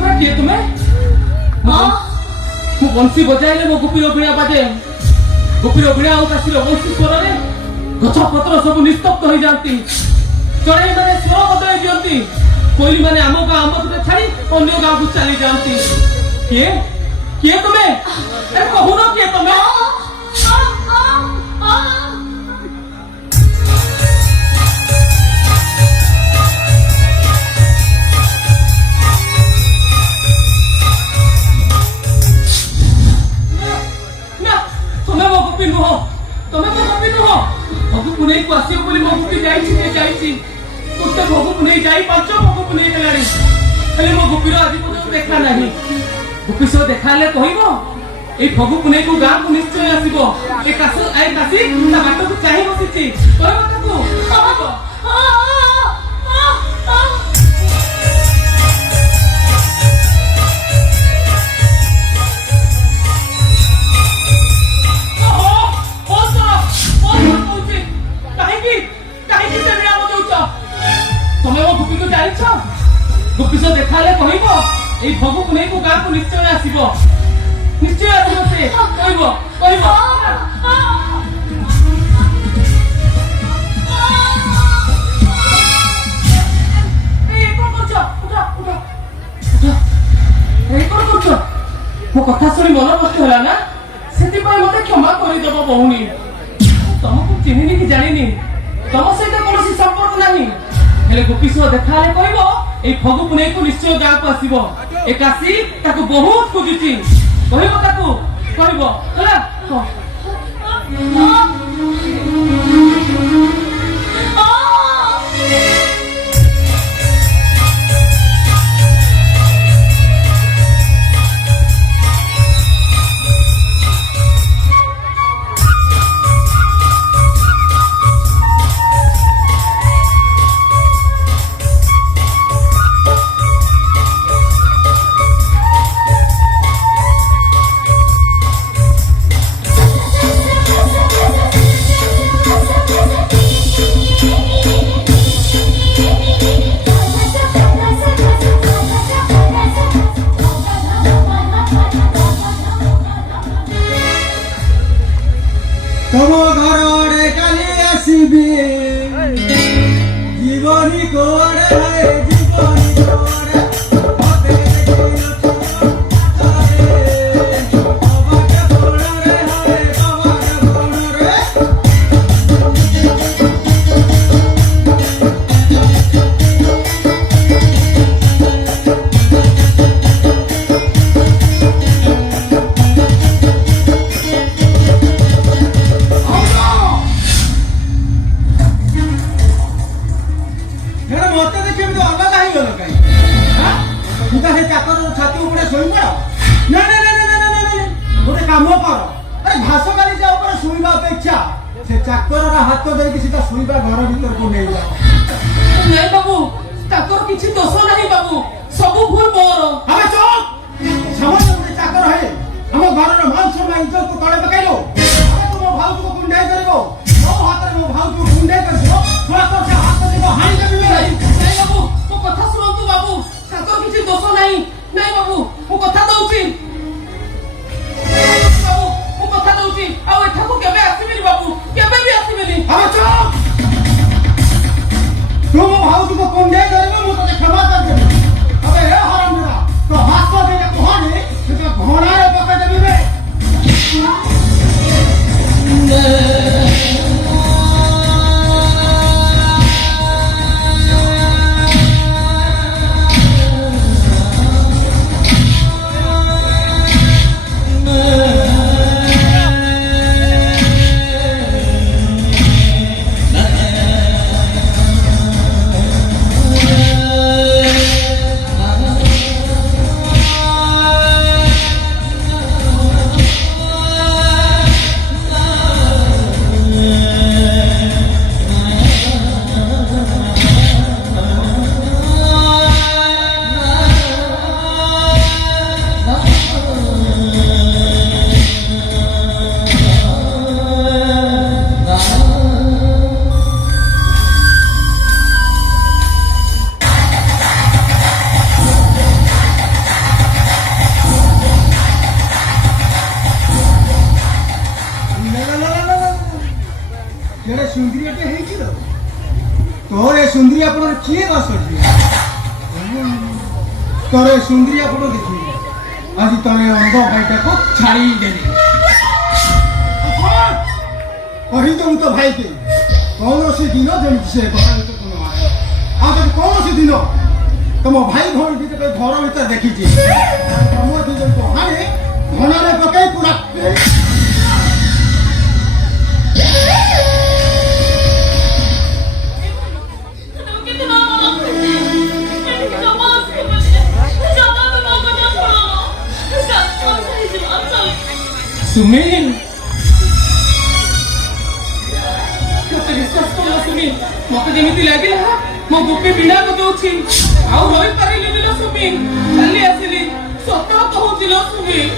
तुम्हें किए तुम्हें मु बंसी बजाइले मो गुपीर भिड़ा बाजे गुपीर भिड़ा और काशीर बंसी स्वर रे गछ पत्र सब निस्तब्ध हो जाती चढ़ाई माने स्वर बदलाई दियंती कोइली माने आम गाँ आम तुटे छाड़ी अन्य गाँ को चली जाती किए किए तुम्हें अरे कहू न किए तुम्हें तुम्हें तो कभी नुह भगु पुणे को आसियो बोली मो गुपी जाईची तुते भगु पुणे जाई पांचो भगु पुणे हेलानी हेले मो गुपीर आज पର୍ଯ୍यंत देखा नाही गुपी सो देखाले कहिबो ए भगु पुणे को गाँ को निश्चय आसीबो ए कासु आए कासी ता बाट को चाहि बसिची कहबो ताकू कहबो तुम्हें वो गुपी को जानिछ गुपी से देखाले कहइबो ए भगु पुणे को गाँ को निश्चय आसीबो से कहइबो कहइबो ए कोन करछ उठा ए कोन करछ मो कथा सुनी मन कष्ट होला ना सेति पय मते क्षमा करि देबो बहुनी तुमको चिन्हिनी कि जानिनी तुम सहित कौन संपर्क नहीं हेले गोपी सह देखाले कहबो ए फगु पुणे को निश्चय गाँ को आसीबो ए काशी ताको बहुत खोजुची कहबो ताको कहबो हला तम घर काली आसबी जीवनी कोड़े जीवनी कोड़े चाकर हाथ देकी सीधा शुवा घर भर को नहीं जाओ नहीं बाबू ताकर किछि दोष नहीं बाबू सब भूल मोर हमें चुप समझ चाकर है हम घर मान सम्मान इज्जत को तले पकाइलो तुम भाऊ को कुंडे करबो मो हाथ में भाऊ को कुंडे करबो थोड़ा तो से हाथ देबो हाई देबो नहीं बाबू मो कथा सुनतु बाबू ताकर किछि दोष नहीं नहीं बाबू मो कथा दउची बाबू मो कथा दउची आ एठा को केबे आसीबेनी बाबू केबे भी आसीबेनी हम चुप तुम भाऊ को कुंडे करबो मो तो क्षमा कर देबो अबे हे हरामदा तो हाथ को दे कोहनी तो घोड़ा रे पका देबे बे ସୁନ୍ଦରିଆଟେ ହେଇଛି ତୋର ଏ ସୁନ୍ଦରିଆ ପଣରେ କିଏ ବାସ କରିଛି ତୋର ଏ ସୁନ୍ଦରିଆ ପଣ ଦେଖି ଆଜି ତୋର ଏ ଅଙ୍ଗ ଭାଇଟାକୁ ଛାଡ଼ିଦେଲି କହିଦେବୁ ତ ଭାଇକେ କୌଣସି ଦିନ ଯେମିତି ସେ ଘର ଭିତରକୁ ନ ଆସେ ଆଉ ଯଦି କୌଣସି ଦିନ ତମ ଭାଇ ଭଉଣୀ ଭିତରେ ଘର ଭିତରେ ଦେଖିଛି ତମ ଦି ଜଣକୁ ଆଣି ଧନରେ ପକାଇ ପୁରା ସୁମିନ ମତେ ବିଶ୍ୱାସ କର ସୁମିନ ମତେ ଯେମିତି ଲାଗିଲା ମୋ ଗୋପୀ ବିନା ବଜାଉଛି ଆଉ ରହିପାରିଲିନି ଲୋ ସୁମିନ ଚାଲି ଆସିଲି ସତ କହୁଛି ଲୋ ସୁମିନ